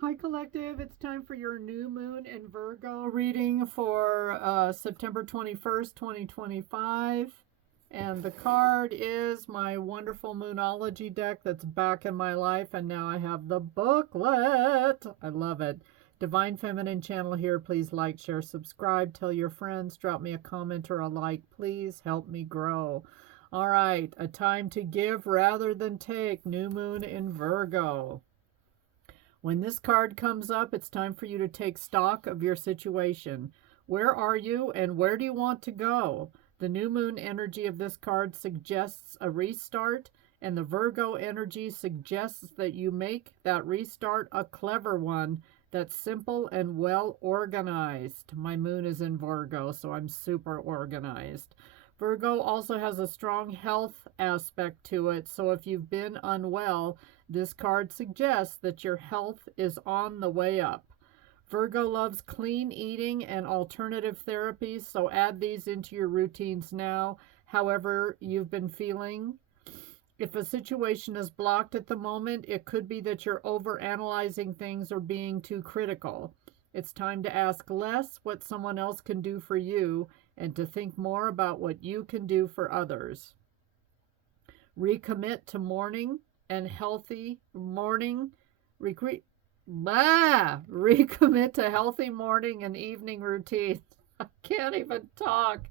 Hi, Collective. It's time for your new moon in Virgo reading for September 21st, 2025. And the card is my wonderful Moonology deck that's back in my life. And now I have the booklet. I love it. Divine Feminine channel here. Please like, share, subscribe. Tell your friends. Drop me a comment or a like. Please help me grow. All right. A time to give rather than take. New moon in Virgo. When this card comes up, it's time for you to take stock of your situation. Where are you and where do you want to go? The new moon energy of this card suggests a restart, and the Virgo energy suggests that you make that restart a clever one that's simple and well organized. My moon is in Virgo, so I'm super organized. Virgo also has a strong health aspect to it, so if you've been unwell, this card suggests that your health is on the way up. Virgo loves clean eating and alternative therapies, so add these into your routines now, however you've been feeling. If a situation is blocked at the moment, it could be that you're overanalyzing things or being too critical. It's time to ask less what someone else can do for you and to think more about what you can do for others. Recommit to morning and healthy morning. Recommit to healthy morning and evening routines. I can't even talk.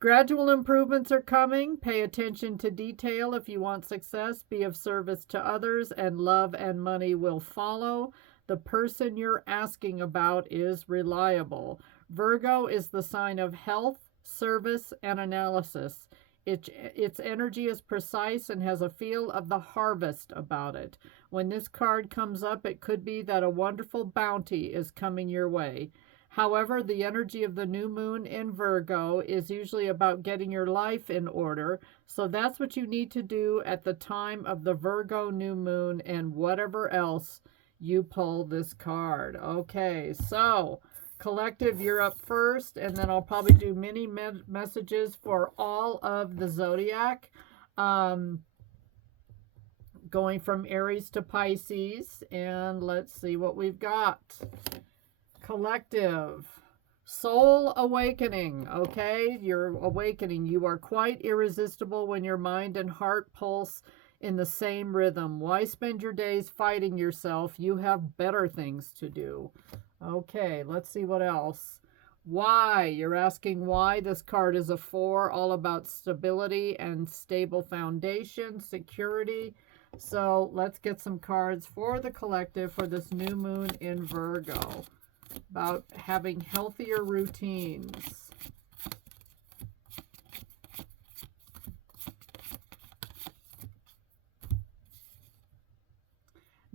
Gradual improvements are coming. Pay attention to detail if you want success. Be of service to others, and love and money will follow. The person you're asking about is reliable. Virgo is the sign of health, service, and analysis. Its energy is precise and has a feel of the harvest about it. When this card comes up, it could be that a wonderful bounty is coming your way. However, the energy of the new moon in Virgo is usually about getting your life in order. So that's what you need to do at the time of the Virgo new moon and whatever else you pull this card. Okay, so Collective, you're up first, and then I'll probably do mini messages for all of the Zodiac, going from Aries to Pisces, and let's see what we've got. Collective, soul awakening, okay? You're awakening. You are quite irresistible when your mind and heart pulse in the same rhythm. Why spend your days fighting yourself? You have better things to do. Okay, let's see what else. Why? You're asking why. This card is a 4, all about stability and stable foundation, security. So let's get some cards for the collective for this new moon in Virgo, about having healthier routines.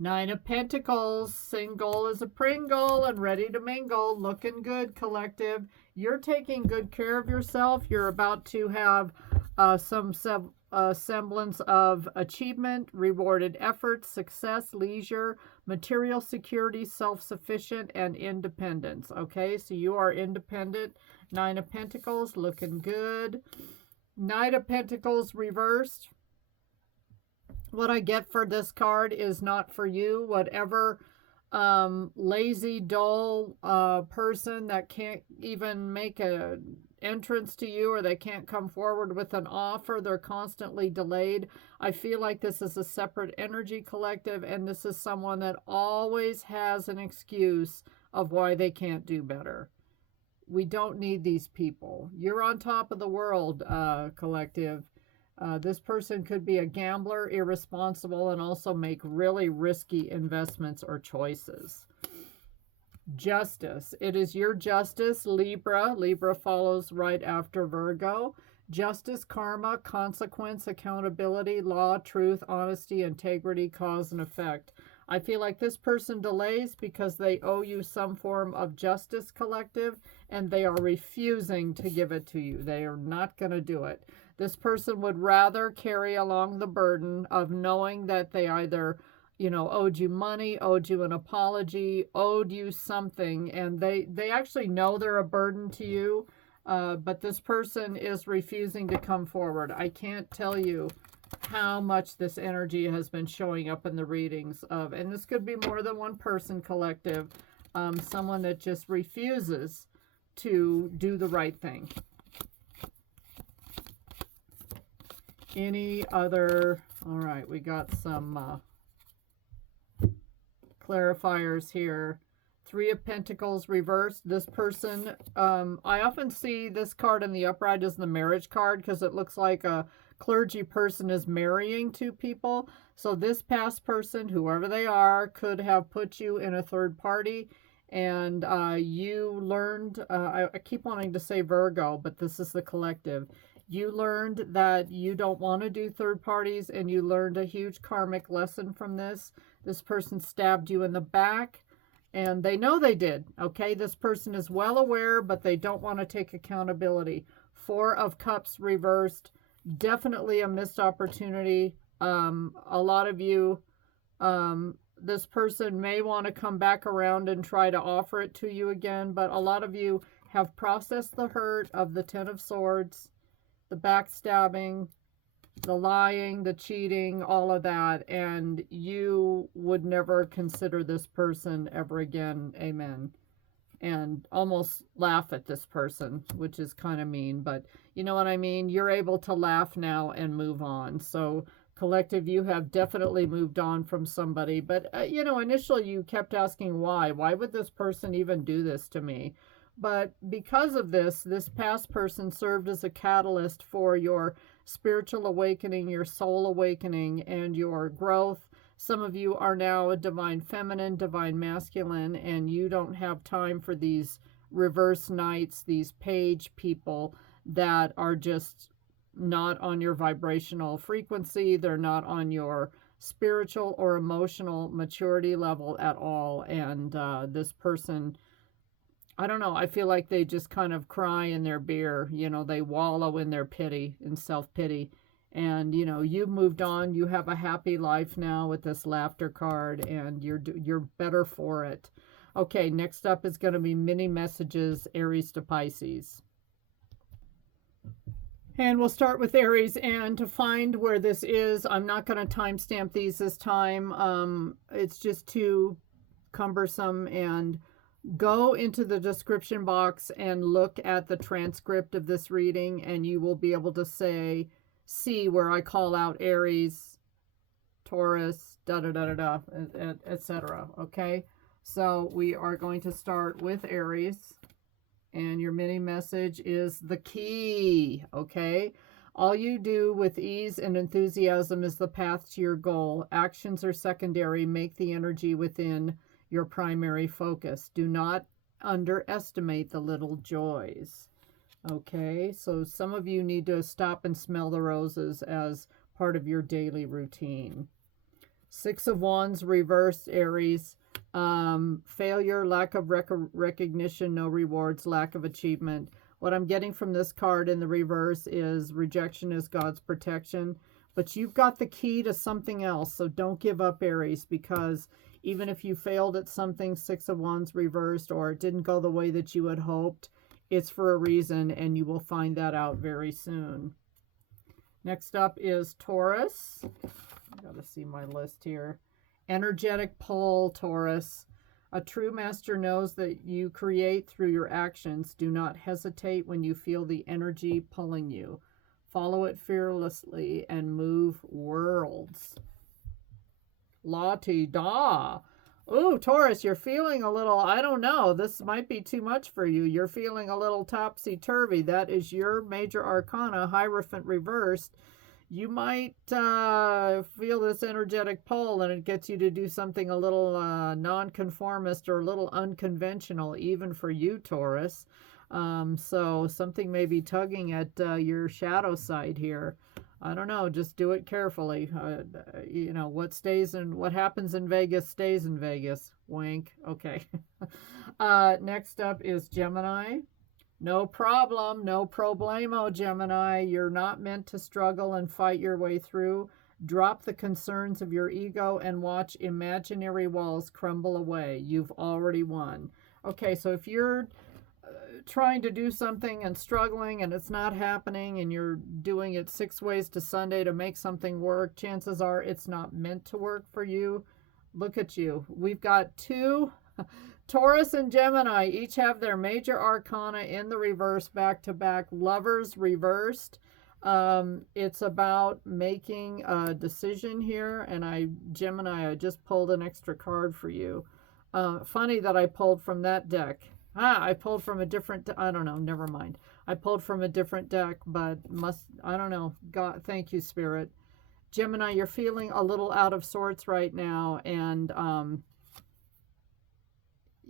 Nine of Pentacles, single as a Pringle and ready to mingle, looking good, collective. You're taking good care of yourself. You're about to have some semblance of achievement, rewarded efforts, success, leisure, material security, self-sufficient, and independence. Okay, so you are independent. Nine of Pentacles, looking good. Knight of Pentacles reversed. What I get for this card is not for you. Whatever lazy, dull person that can't even make an entrance to you, or they can't come forward with an offer, they're constantly delayed. I feel like this is a separate energy, collective, and this is someone that always has an excuse of why they can't do better. We don't need these people. You're on top of the world, collective. This person could be a gambler, irresponsible, and also make really risky investments or choices. Justice. It is your justice, Libra. Libra follows right after Virgo. Justice, karma, consequence, accountability, law, truth, honesty, integrity, cause and effect. I feel like this person delays because they owe you some form of justice, collective, and they are refusing to give it to you. They are not going to do it. This person would rather carry along the burden of knowing that they either, owed you money, owed you an apology, owed you something, and they actually know they're a burden to you, but this person is refusing to come forward. I can't tell you how much this energy has been showing up in the readings of, and this could be more than one person, collective, someone that just refuses to do the right thing. Any other, all right, we got some clarifiers here. Three of Pentacles reversed. This person, I often see this card in the upright as the marriage card because it looks like a clergy person is marrying two people. So this past person, whoever they are, could have put you in a third party, and you learned, I keep wanting to say Virgo, but this is the collective. You learned that you don't want to do third parties, and you learned a huge karmic lesson from this. This person stabbed you in the back, and they know they did, okay? This person is well aware, but they don't want to take accountability. Four of Cups reversed. Definitely a missed opportunity. A lot of you, this person may want to come back around and try to offer it to you again, but a lot of you have processed the hurt of the Ten of Swords, the backstabbing, the lying, the cheating, all of that, and you would never consider this person ever again. Amen. And almost laugh at this person, which is kind of mean, but you know what I mean? You're able to laugh now and move on. So collective, you have definitely moved on from somebody, but you know, initially you kept asking why would this person even do this to me? But because of this past person served as a catalyst for your spiritual awakening, your soul awakening, and your growth. Some of you are now a divine feminine, divine masculine, and you don't have time for these reverse knights, these page people that are just not on your vibrational frequency. They're not on your spiritual or emotional maturity level at all. And this person, I don't know, I feel like they just kind of cry in their beer. You know, they wallow in their pity, in self-pity. And, you know, you've moved on. You have a happy life now with this laughter card, and you're better for it. Okay, next up is going to be mini messages, Aries to Pisces. And we'll start with Aries, and to find where this is, I'm not going to timestamp these this time. It's just too cumbersome, and go into the description box and look at the transcript of this reading, and you will be able to see where I call out Aries, Taurus, etc. Okay, so we are going to start with Aries, and your mini message is the key. Okay, all you do with ease and enthusiasm is the path to your goal. Actions are secondary. Make the energy within your primary focus. Do not underestimate the little joys. Okay, so some of you need to stop and smell the roses as part of your daily routine. Six of Wands reversed, Aries. Failure, lack of recognition, no rewards, lack of achievement. What I'm getting from this card in the reverse is rejection is God's protection. But you've got the key to something else, so don't give up, Aries, because even if you failed at something, Six of Wands reversed, or it didn't go the way that you had hoped, it's for a reason, and you will find that out very soon. Next up is Taurus. I gotta see my list here. Energetic pull, Taurus. A true master knows that you create through your actions. Do not hesitate when you feel the energy pulling you. Follow it fearlessly and move worlds. La-ti-da. Ooh, Taurus, you're feeling a little, I don't know, this might be too much for you. You're feeling a little topsy-turvy. That is your major arcana, Hierophant reversed. You might feel this energetic pull, and it gets you to do something a little nonconformist or a little unconventional, even for you, Taurus. So something may be tugging at your shadow side here. I don't know, just do it carefully. You know, what happens in Vegas stays in Vegas. Wink. Okay. Next up is Gemini. No problem, no problemo, Gemini. You're not meant to struggle and fight your way through. Drop the concerns of your ego and watch imaginary walls crumble away. You've already won. Okay, so if you're trying to do something and struggling and it's not happening, and you're doing it 6 ways to Sunday to make something work, chances are it's not meant to work for you. Look at you. We've got 2 Taurus and Gemini each have their major arcana in the reverse, back to back. Lovers reversed. It's about making a decision here. And Gemini, I just pulled an extra card for you. Funny that I pulled from that deck. I pulled from a different, I don't know, never mind. I pulled from a different deck, but I don't know. God, thank you, Spirit. Gemini, you're feeling a little out of sorts right now, and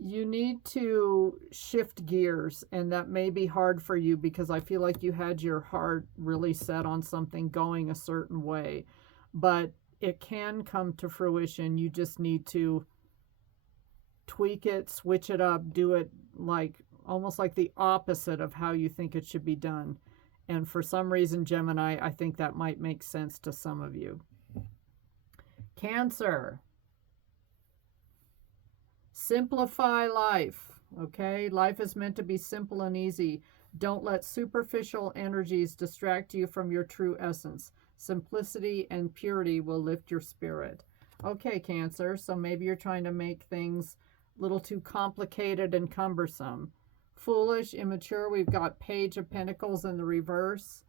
you need to shift gears, and that may be hard for you because I feel like you had your heart really set on something going a certain way, but it can come to fruition. You just need to tweak it, switch it up, do it like almost like the opposite of how you think it should be done. And for some reason, Gemini, I think that might make sense to some of you. Cancer. Simplify life, okay? Life is meant to be simple and easy. Don't let superficial energies distract you from your true essence. Simplicity and purity will lift your spirit. Okay, Cancer, so maybe you're trying to make things a little too complicated and cumbersome. Foolish, immature, we've got Page of Pentacles in the reverse.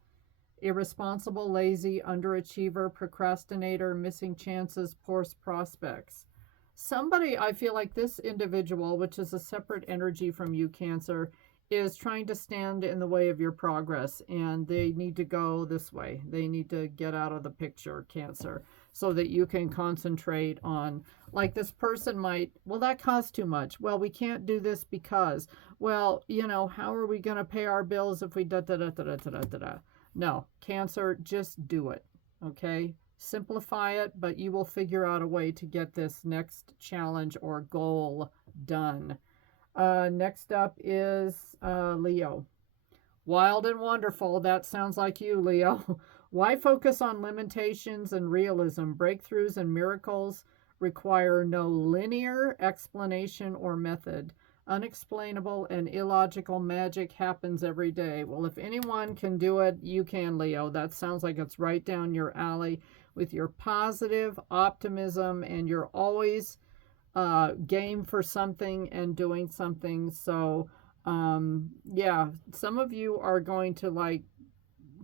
Irresponsible, lazy, underachiever, procrastinator, missing chances, poor prospects. Somebody, I feel like this individual, which is a separate energy from you, Cancer, is trying to stand in the way of your progress, and they need to go this way. They need to get out of the picture, Cancer, so that you can concentrate on, like this person might, well, that costs too much. Well, we can't do this because, well, you know, how are we going to pay our bills if we da-da-da-da-da-da-da-da? No, Cancer, just do it, okay? Simplify it, but you will figure out a way to get this next challenge or goal done. Next up is Leo. Wild and wonderful. That sounds like you, Leo. Why focus on limitations and realism? Breakthroughs and miracles require no linear explanation or method. Unexplainable and illogical magic happens every day. Well, if anyone can do it, you can, Leo. That sounds like it's right down your alley with your positive optimism, and you're always game for something and doing something. So, yeah, some of you are going to like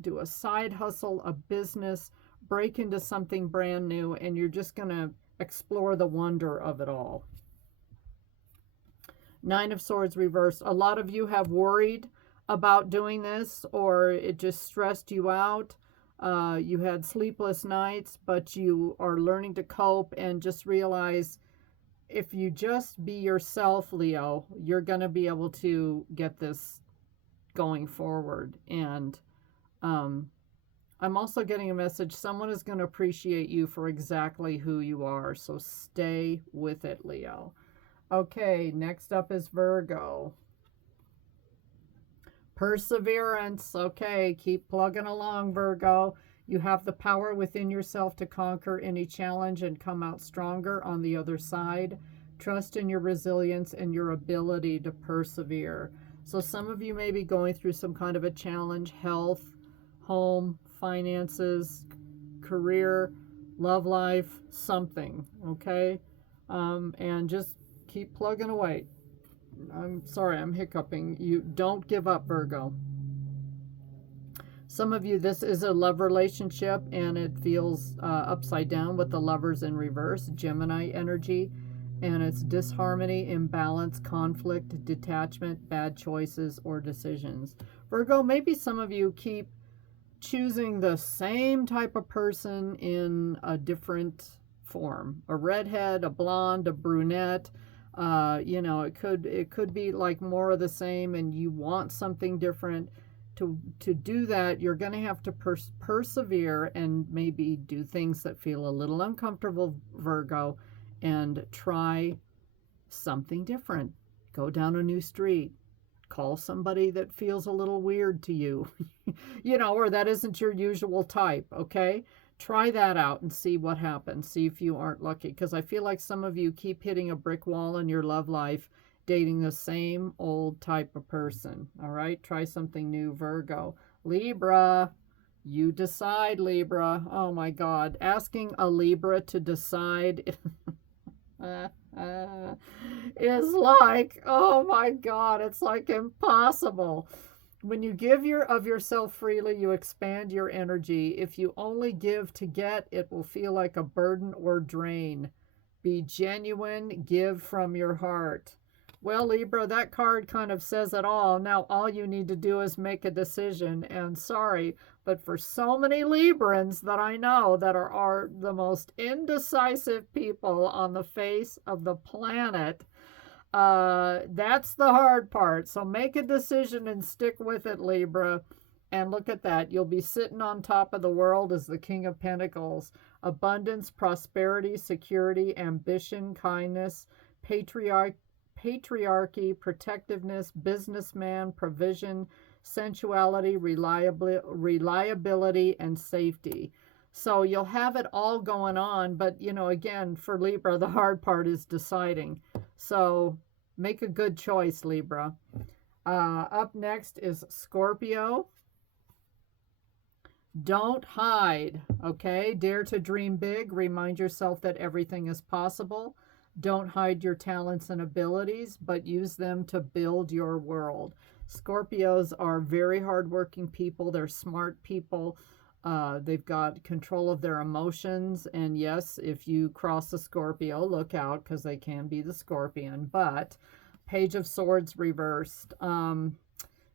do a side hustle, a business, break into something brand new, and you're just going to explore the wonder of it all. 9 of Swords reversed. A lot of you have worried about doing this, or it just stressed you out. You had sleepless nights, but you are learning to cope, and just realize if you just be yourself, Leo, you're going to be able to get this going forward. And I'm also getting a message. Someone is going to appreciate you for exactly who you are. So stay with it, Leo. Okay, next up is Virgo. Perseverance. Okay, keep plugging along, Virgo. You have the power within yourself to conquer any challenge and come out stronger on the other side. Trust in your resilience and your ability to persevere. So some of you may be going through some kind of a challenge: health, home, finances, career, love life, something, okay? And just keep plugging away. I'm sorry, I'm hiccuping. You don't give up, Virgo. Some of you, this is a love relationship, and it feels upside down with the Lovers in reverse, Gemini energy, and it's disharmony, imbalance, conflict, detachment, bad choices, or decisions. Virgo, maybe some of you keep choosing the same type of person in a different form. A redhead, a blonde, a brunette. You know, it could be like more of the same, and you want something different. To do that, you're going to have to persevere and maybe do things that feel a little uncomfortable, Virgo, and try something different. Go down a new street. Call somebody that feels a little weird to you, you know, or that isn't your usual type, okay? Try that out and see what happens. See if you aren't lucky, because I feel like some of you keep hitting a brick wall in your love life, dating the same old type of person. All right, try something new, Virgo. Libra, you decide, Libra. Oh my God, asking a Libra to decide is like, oh my God, it's like impossible. When you give of yourself freely, you expand your energy. If you only give to get, it will feel like a burden or drain. Be genuine, give from your heart. Well, Libra, that card kind of says it all. Now, all you need to do is make a decision. And sorry, but for so many Librans that I know that are the most indecisive people on the face of the planet, that's the hard part. So make a decision and stick with it, Libra. And look at that. You'll be sitting on top of the world as the King of Pentacles. Abundance, prosperity, security, ambition, kindness, patriarchy, protectiveness, businessman, provision, sensuality, reliability, and safety. So you'll have it all going on. But, you know, again, for Libra, the hard part is deciding. So make a good choice, Libra. Up next is Scorpio. Don't hide, okay? Dare to dream big. Remind yourself that everything is possible. Don't hide your talents and abilities, but use them to build your world. Scorpios are very hardworking people. They're smart people. They've got control of their emotions. And yes, if you cross a Scorpio, look out, because they can be the Scorpion. But Page of Swords reversed.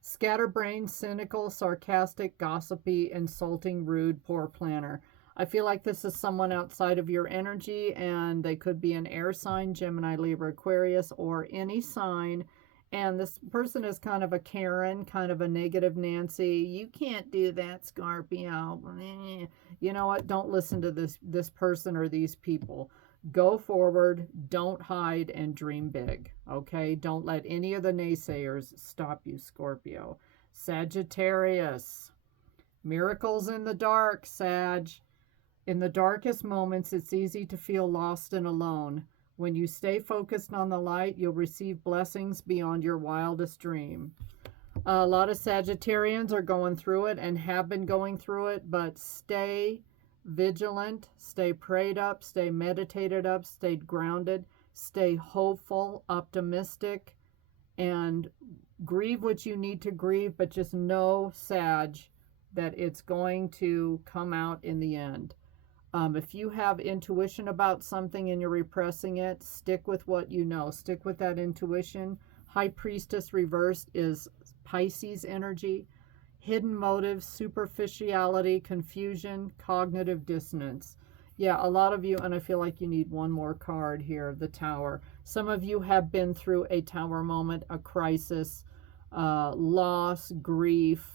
Scatterbrained, cynical, sarcastic, gossipy, insulting, rude, poor planner. I feel like this is someone outside of your energy, and they could be an air sign, Gemini, Libra, Aquarius, or any sign. And this person is kind of a Karen, kind of a negative Nancy. You can't do that, Scorpio. You know what? Don't listen to this person or these people. Go forward, don't hide, and dream big, okay? Don't let any of the naysayers stop you, Scorpio. Sagittarius. Miracles in the dark, Sag. In the darkest moments, it's easy to feel lost and alone. When you stay focused on the light, you'll receive blessings beyond your wildest dream. A lot of Sagittarians are going through it and have been going through it, but stay vigilant, stay prayed up, stay meditated up, stay grounded, stay hopeful, optimistic, and grieve what you need to grieve, but just know, Sag, that it's going to come out in the end. If you have intuition about something and you're repressing it, stick with what you know. Stick with that intuition. High Priestess reversed is Pisces energy. Hidden motives, superficiality, confusion, cognitive dissonance. Yeah, a lot of you, and I feel like you need one more card here, the Tower. Some of you have been through a Tower moment, a crisis, loss, grief,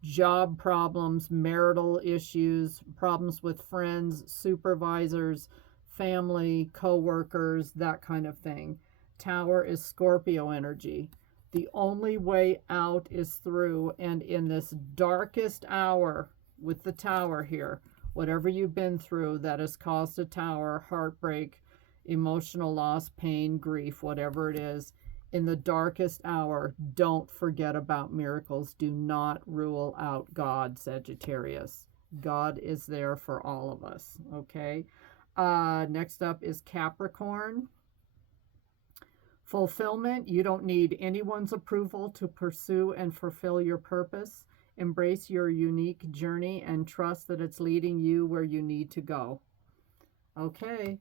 job problems, marital issues, problems with friends, supervisors, family, co-workers, that kind of thing. Tower is Scorpio energy. The only way out is through, and in this darkest hour with the Tower here, whatever you've been through that has caused a Tower, heartbreak, emotional loss, pain, grief, whatever it is, in the darkest hour, don't forget about miracles. Do not rule out God, Sagittarius. God is there for all of us, okay? Next up is Capricorn. Fulfillment. You don't need anyone's approval to pursue and fulfill your purpose. Embrace your unique journey and trust that it's leading you where you need to go. Okay.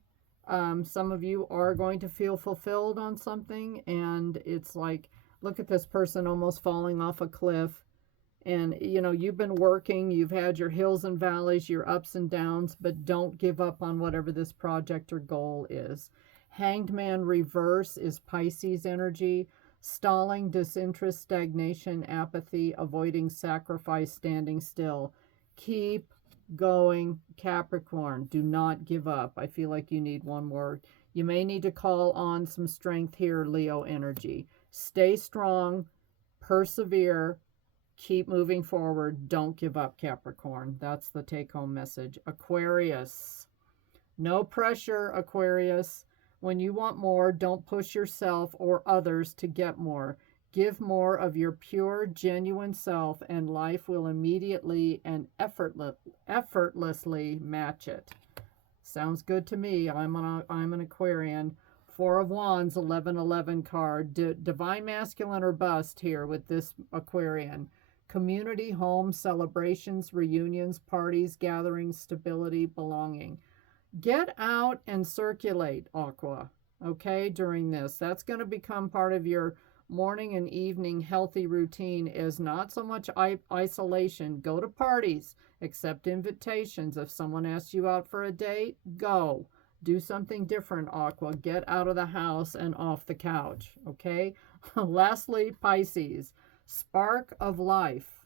Some of you are going to feel fulfilled on something, and it's like, look at this person almost falling off a cliff. And, you know, you've been working, you've had your hills and valleys, your ups and downs, but don't give up on whatever this project or goal is. Hanged Man reverse is Pisces energy. Stalling, disinterest, stagnation, apathy, avoiding sacrifice, standing still. Keep going, Capricorn. Do not give up. I feel like you need one more. You may need to call on some strength here, Leo energy. Stay strong, persevere, keep moving forward. Don't give up, Capricorn. That's the take-home message. Aquarius. No pressure, Aquarius. When you want more, don't push yourself or others to get more. Give more of your pure, genuine self, and life will immediately and effortlessly match it. Sounds good to me. I'm an Aquarian. Four of Wands, 1111 card. Divine masculine or bust here with this Aquarian. Community, home, celebrations, reunions, parties, gatherings, stability, belonging. Get out and circulate, Aqua, okay, during this. That's going to become part of your morning and evening healthy routine, is not so much isolation. Go to parties, accept invitations. If someone asks you out for a date, go. Do something different, Aqua. Get out of the house and off the couch, okay? Lastly, Pisces, spark of life.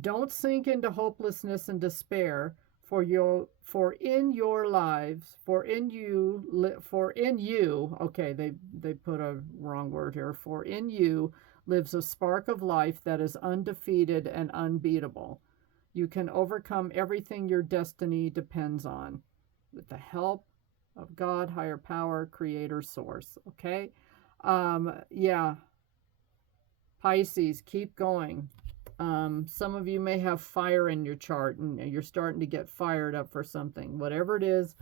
Don't sink into hopelessness and despair, for in you, okay, they put a wrong word here. For in you lives a spark of life that is undefeated and unbeatable. You can overcome everything your destiny depends on, with the help of God, higher power, creator, source. Okay? Yeah. Pisces, keep going. Some of you may have fire in your chart and you're starting to get fired up for something. Whatever it is,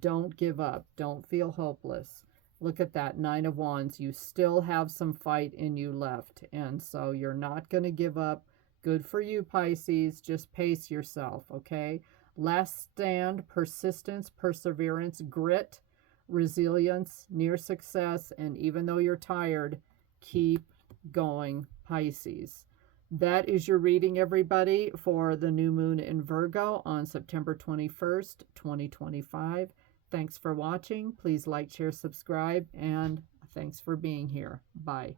don't give up. Don't feel hopeless. Look at that, 9 of Wands. You still have some fight in you left. And so you're not going to give up. Good for you, Pisces. Just pace yourself, okay? Last stand, persistence, perseverance, grit, resilience, near success. And even though you're tired, keep going, Pisces. That is your reading, everybody, for the new moon in Virgo on September 21st, 2025. Thanks for watching. Please like, share, subscribe, and thanks for being here. Bye.